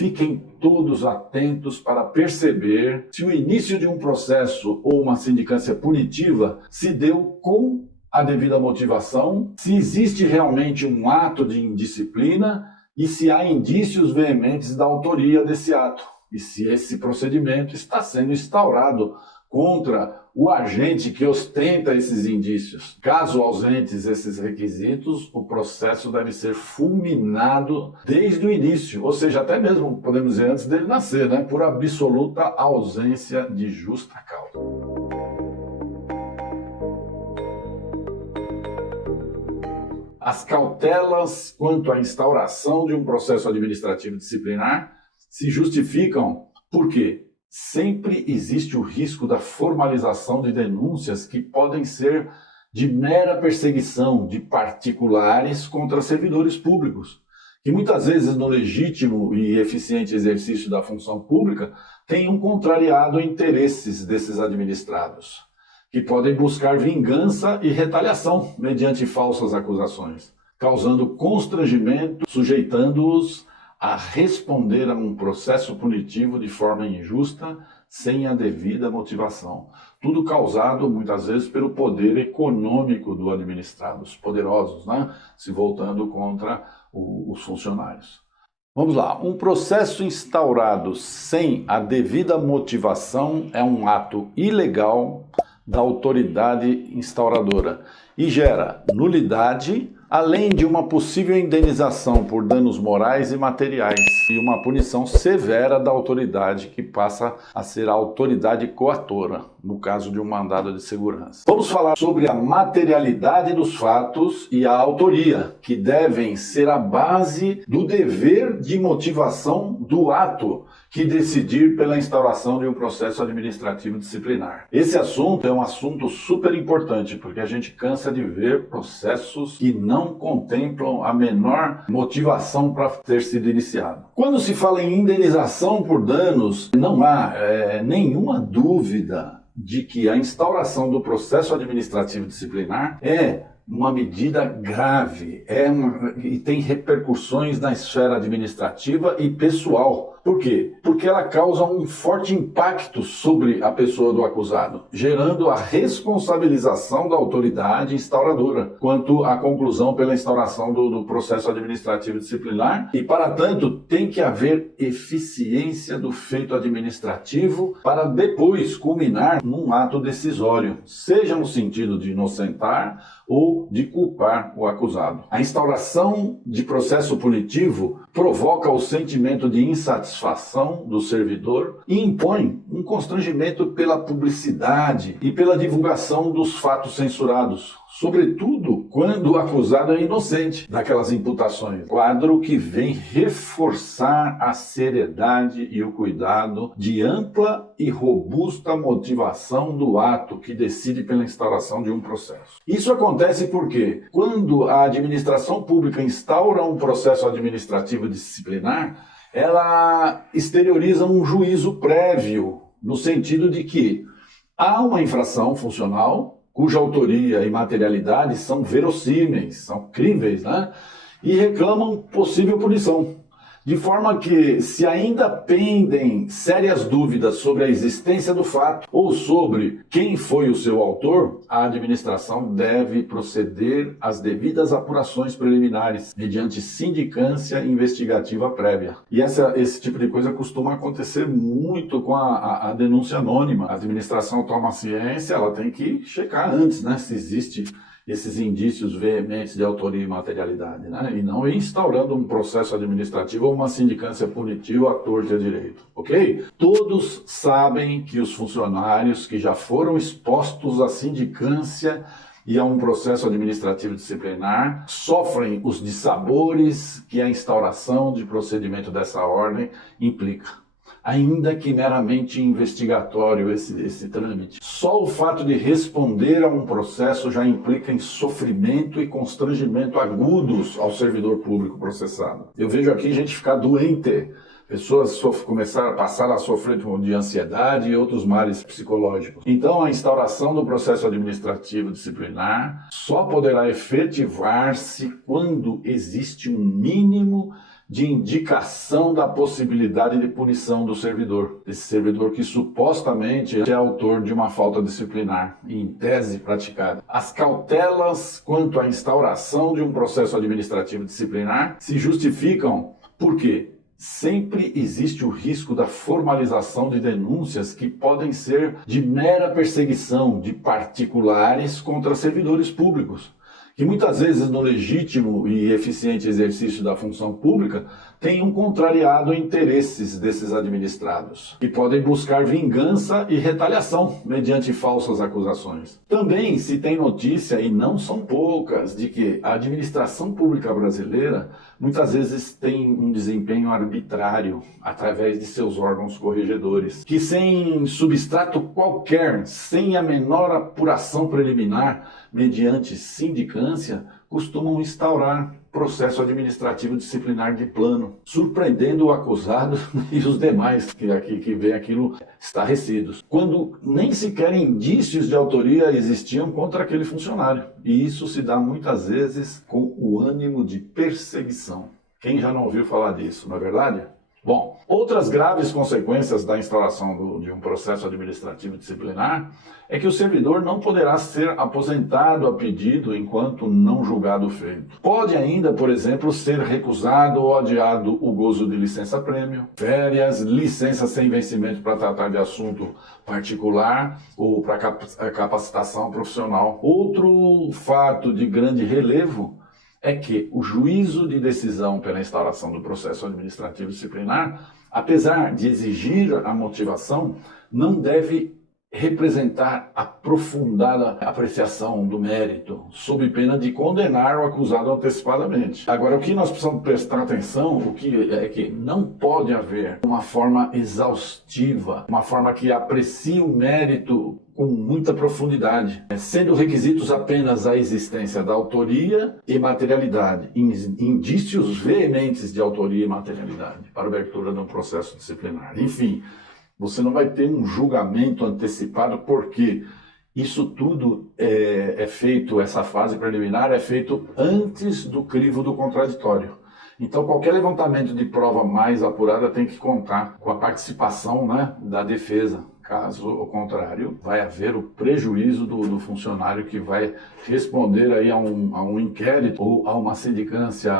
fiquem todos atentos para perceber se o início de um processo ou uma sindicância punitiva se deu com a devida motivação, se existe realmente um ato de indisciplina e se há indícios veementes da autoria desse ato, e se esse procedimento está sendo instaurado contra o agente que ostenta esses indícios. Caso ausentes esses requisitos, o processo deve ser fulminado desde o início, ou seja, até mesmo, podemos dizer, antes dele nascer, né? Por absoluta ausência de justa causa. As cautelas quanto à instauração de um processo administrativo disciplinar se justificam porque sempre existe o risco da formalização de denúncias que podem ser de mera perseguição de particulares contra servidores públicos, que muitas vezes no legítimo e eficiente exercício da função pública tenham contrariado interesses desses administrados, que podem buscar vingança e retaliação mediante falsas acusações, causando constrangimento, sujeitando-os a responder a um processo punitivo de forma injusta, sem a devida motivação. Tudo causado, muitas vezes, pelo poder econômico do administrado, os poderosos, né? Se voltando contra os funcionários. Vamos lá, um processo instaurado sem a devida motivação é um ato ilegal da autoridade instauradora e gera nulidade, além de uma possível indenização por danos morais e materiais e uma punição severa da autoridade que passa a ser a autoridade coatora, no caso de um mandado de segurança. Vamos falar sobre a materialidade dos fatos e a autoria, que devem ser a base do dever de motivação do ato que decidir pela instauração de um processo administrativo disciplinar. Esse assunto é um assunto super importante, porque a gente cansa de ver processos que não contemplam a menor motivação para ter sido iniciado. Quando se fala em indenização por danos, não há nenhuma dúvida de que a instauração do processo administrativo disciplinar é uma medida grave, e tem repercussões na esfera administrativa e pessoal. Por quê? Porque ela causa um forte impacto sobre a pessoa do acusado, gerando a responsabilização da autoridade instauradora quanto à conclusão pela instauração do processo administrativo disciplinar e, para tanto, tem que haver eficiência do feito administrativo para depois culminar num ato decisório, seja no sentido de inocentar ou de culpar o acusado. A instauração de processo punitivo provoca o sentimento de insatisfação do servidor e impõe um constrangimento pela publicidade e pela divulgação dos fatos censurados, sobretudo quando o acusado é inocente daquelas imputações. Quadro que vem reforçar a seriedade e o cuidado de ampla e robusta motivação do ato que decide pela instauração de um processo. Isso acontece porque, quando a administração pública instaura um processo administrativo disciplinar, ela exterioriza um juízo prévio, no sentido de que há uma infração funcional cuja autoria e materialidade são verossímeis, são críveis, né? E reclamam possível punição. De forma que, se ainda pendem sérias dúvidas sobre a existência do fato ou sobre quem foi o seu autor, a administração deve proceder às devidas apurações preliminares, mediante sindicância investigativa prévia. E esse tipo de coisa costuma acontecer muito com a denúncia anônima. A administração toma ciência, ela tem que checar antes, né, se existe esses indícios veementes de autoria e materialidade, né? E não instaurando um processo administrativo ou uma sindicância punitiva à torta e à direito, ok? Todos sabem que os funcionários que já foram expostos à sindicância e a um processo administrativo disciplinar sofrem os dissabores que a instauração de procedimento dessa ordem implica. Ainda que meramente investigatório esse trâmite. Só o fato de responder a um processo já implica em sofrimento e constrangimento agudos ao servidor público processado. Eu vejo aqui gente ficar doente, pessoas começar a passar a sofrer de ansiedade e outros males psicológicos. Então, a instauração do processo administrativo disciplinar só poderá efetivar-se quando existe um mínimo de indicação da possibilidade de punição do servidor. Esse servidor que supostamente é autor de uma falta disciplinar, em tese praticada. As cautelas quanto à instauração de um processo administrativo disciplinar se justificam por quê? Sempre existe o risco da formalização de denúncias que podem ser de mera perseguição de particulares contra servidores públicos, que muitas vezes no legítimo e eficiente exercício da função pública tenham contrariado interesses desses administrados, que podem buscar vingança e retaliação mediante falsas acusações. Também se tem notícia, e não são poucas, de que a administração pública brasileira muitas vezes tem um desempenho arbitrário através de seus órgãos corregedores, que sem substrato qualquer, sem a menor apuração preliminar, mediante sindicância, costumam instaurar processo administrativo disciplinar de plano, surpreendendo o acusado e os demais que veem aquilo estarrecidos, quando nem sequer indícios de autoria existiam contra aquele funcionário. E isso se dá muitas vezes com o ânimo de perseguição. Quem já não ouviu falar disso, não é verdade? Bom, outras graves consequências da instauração de um processo administrativo disciplinar é que o servidor não poderá ser aposentado a pedido enquanto não julgado o feito. Pode ainda, por exemplo, ser recusado ou adiado o gozo de licença-prêmio, férias, licença sem vencimento para tratar de assunto particular ou para capacitação profissional. Outro fato de grande relevo é que o juízo de decisão pela instauração do processo administrativo disciplinar, apesar de exigir a motivação, não deve representar aprofundada apreciação do mérito, sob pena de condenar o acusado antecipadamente. Agora, o que nós precisamos prestar atenção é que não pode haver uma forma exaustiva, uma forma que aprecie o mérito com muita profundidade, sendo requisitos apenas a existência da autoria e materialidade, indícios veementes de autoria e materialidade para a abertura de um processo disciplinar. Enfim, você não vai ter um julgamento antecipado, porque isso tudo é feito, essa fase preliminar é feito antes do crivo do contraditório. Então, qualquer levantamento de prova mais apurada tem que contar com a participação, né, da defesa. Caso ao contrário, vai haver o prejuízo do funcionário que vai responder aí a um inquérito ou a uma sindicância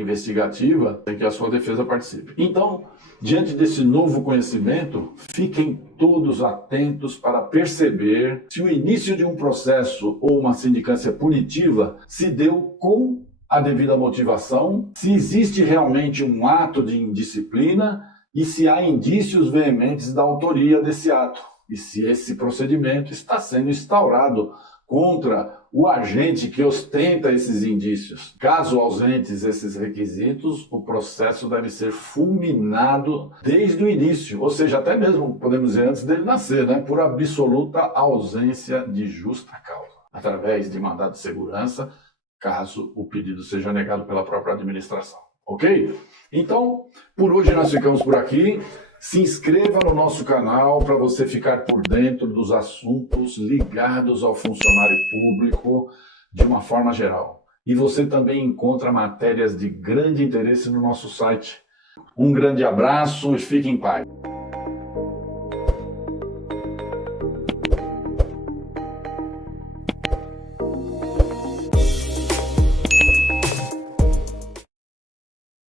investigativa em que a sua defesa participe. Então, diante desse novo conhecimento, fiquem todos atentos para perceber se o início de um processo ou uma sindicância punitiva se deu com a devida motivação, se existe realmente um ato de indisciplina e se há indícios veementes da autoria desse ato, e se esse procedimento está sendo instaurado contra o agente que ostenta esses indícios. Caso ausentes esses requisitos, o processo deve ser fulminado desde o início, ou seja, até mesmo, podemos dizer, antes dele nascer, né, por absoluta ausência de justa causa, através de mandado de segurança, caso o pedido seja negado pela própria administração. Ok? Então, por hoje nós ficamos por aqui. Se inscreva no nosso canal para você ficar por dentro dos assuntos ligados ao funcionário público de uma forma geral. E você também encontra matérias de grande interesse no nosso site. Um grande abraço e fique em paz.